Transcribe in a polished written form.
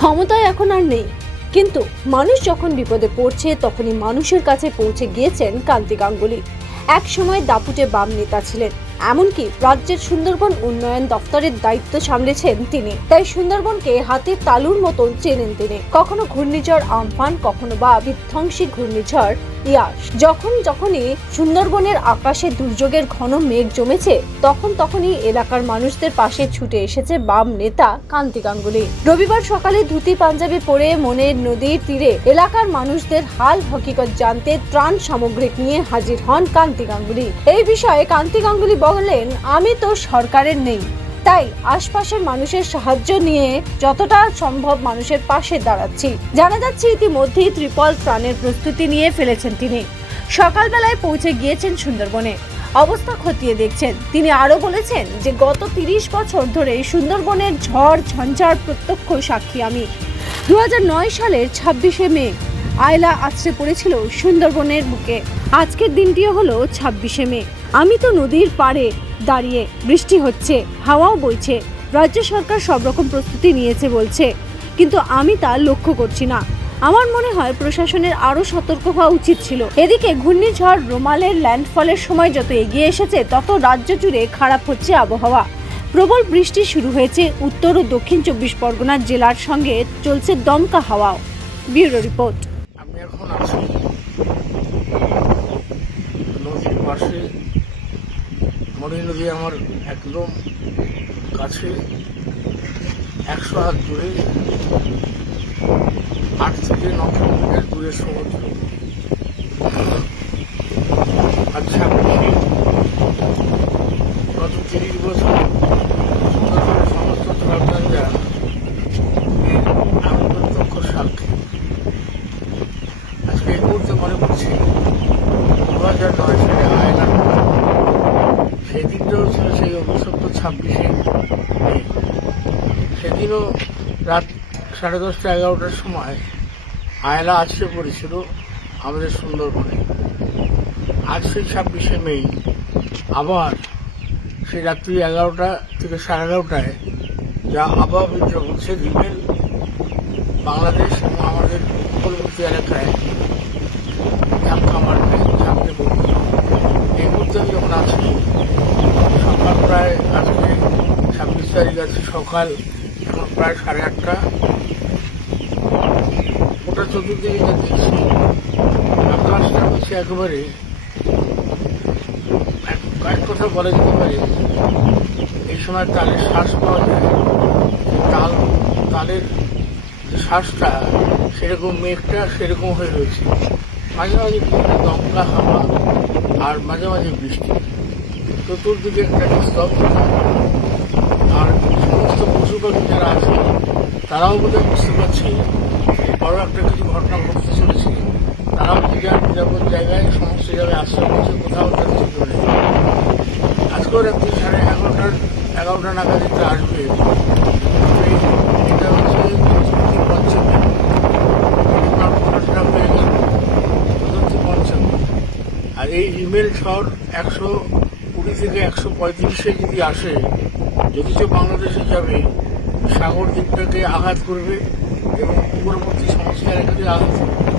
ক্ষমতায় এখন আর নেই, কিন্তু মানুষ যখন বিপদে পড়ছে তখনই মানুষের কাছে পৌঁছে গিয়েছেন কান্তি গাঙ্গুলি। এক সময় দাপুটে বাম নেতা ছিলেন, এমনকি রাজ্যের সুন্দরবন উন্নয়ন দপ্তরের দায়িত্ব সামলেছেন তিনি। তাই সুন্দরবনকে হাতের তালুর মতন চেনেন তিনি। কখনো ঘূর্ণিঝড় আমফান, কখনো বা বিধ্বংসী ঘূর্ণিঝড় ইয়াস। যখনই সুন্দরবনের আকাশে দুর্যোগের ঘন মেঘ জমেছে, তখনই এলাকার মানুষদের পাশে ছুটে এসেছে বাম নেতা কান্তি গাঙ্গুলি। রবিবার সকালে ধুতি পাঞ্জাবি পরে মনের নদীর তীরে এলাকার মানুষদের হাল হকিকত জানতে ত্রাণ সামগ্রিক নিয়ে হাজির হন কান্তি গাঙ্গুলি। এই বিষয়ে কান্তি গাঙ্গুলি বললেন, আমি তো সরকারের নেই, তাই আশপাশের মানুষের সাহায্য নিয়ে যতটা সম্ভব মানুষের পাশে দাঁড়াচ্ছি। জানা যাচ্ছে ইতিমধ্যেই ত্রিপল ত্রাণের প্রস্তুতি নিয়ে ফেলেছেন তিনি। সকালবেলায় পৌঁছে গিয়েছেন সুন্দরবনে, অবস্থা খতিয়ে দেখছেন। তিনি আরো বলেছেন যে গত 30 বছর ধরে সুন্দরবনের ঝড় ঝঞ্ঝার প্রত্যক্ষ সাক্ষী আমি। 2009 সালের 26শে মে আয়লা আছড়ে পড়েছিল সুন্দরবনের বুকে। আজকের দিনটিও হলো 26শে মে। আমি তো নদীর পাড়ে দাঁড়িয়ে, বৃষ্টি হচ্ছে, হাওয়াও বইছে, রাজ্য সরকার সব রকম প্রস্তুতি নিয়েছে বলছে, কিন্তু আমি তা লক্ষ্য করছি না। আমার মনে হয় প্রশাসনের আরো সতর্ক হওয়া উচিত ছিল। এদিকে ঘূর্ণিঝড় রোমালের ল্যান্ডফলের সময় যত এগিয়ে এসেছে, তত রাজ্য জুড়ে খারাপ হচ্ছে আবহাওয়া। প্রবল বৃষ্টি শুরু হয়েছে উত্তর ও দক্ষিণ 24 পরগনা জেলার সঙ্গে চলছে দমকা হাওয়াও। Bureau report. আমি এখন আছি নদীর পাশে। মনি নদী আমার একদম কাছে, 100 হাত দূরে, 8 থেকে 9 কিলোমিটার দূরে সমুদ্র। আচ্ছা, গত 30 বছর সুন্দরবনের সমস্ত ত্রাণদানরা আমি প্রত্যক্ষ সাক্ষী। আজকে এই মুহূর্তে মনে করছি 2009 সালে আয়লা, সেই দিনটাও ছিল সেই অভিশপ্ত 26শে মে। সেদিনও রাত 10:30 11টার সময় আয়লা আছড়ে পড়েছিল আমাদের সুন্দরবনে। আজ সেই 26শে মে আবার সেই রাত্রি 11টা থেকে 11:30টায় যা আবহাওয়া বিজ্ঞান বলছে, রিমেল বাংলাদেশ এবং আমাদের উপকূলবর্তী এলাকায় ধাক্কা মারবে, ঝাঁপড়ে পড়বে। এই মুহূর্তে আমি যখন আছি, সকাল প্রায়, আজকে 26 তারিখ আছে, সকাল এখন প্রায় 8:30। ওটা চতুর্দিকে যা দেখছি, আকাশটা হচ্ছে একেবারে, কয়েক কথা বলা যেতে পারে, এই সময় তালের শ্বাস পাওয়া যায়। তালের শ্বাসটা সেরকম, মেঘটা সেরকম হয়ে রয়েছে। মাঝে মাঝে বিভিন্ন দমকা হাওয়া আর মাঝে মাঝে বৃষ্টি, চতুর্দিকে একটা স্তব্ধতা। আর সমস্ত পশু পাখি যারা আছে তারাও বোধহয় বুঝতে পারছে বড় একটা কিছু ঘটনা ঘটতে চলেছে। তারাও নিরাপদ জায়গায়, সমস্ত জায়গায় আশ্রয় করছে, কোথাও যাচ্ছে চলে। আজকেও রাত্রি 11:30 নাগাদ এটা আসবে। এটা হচ্ছে চতুর্থী পঞ্চমী, হয়ে গেল চতুর্থী পঞ্চমী। আর এই রিমেল ঝড় 120 থেকে 135-এ যদি আসে, যদি তো বাংলাদেশে যাবে, সাগর দ্বীপটাকে আঘাত করবে এবং উপকূলবর্তী সমস্ত এলাকাতে আঘাত করবে।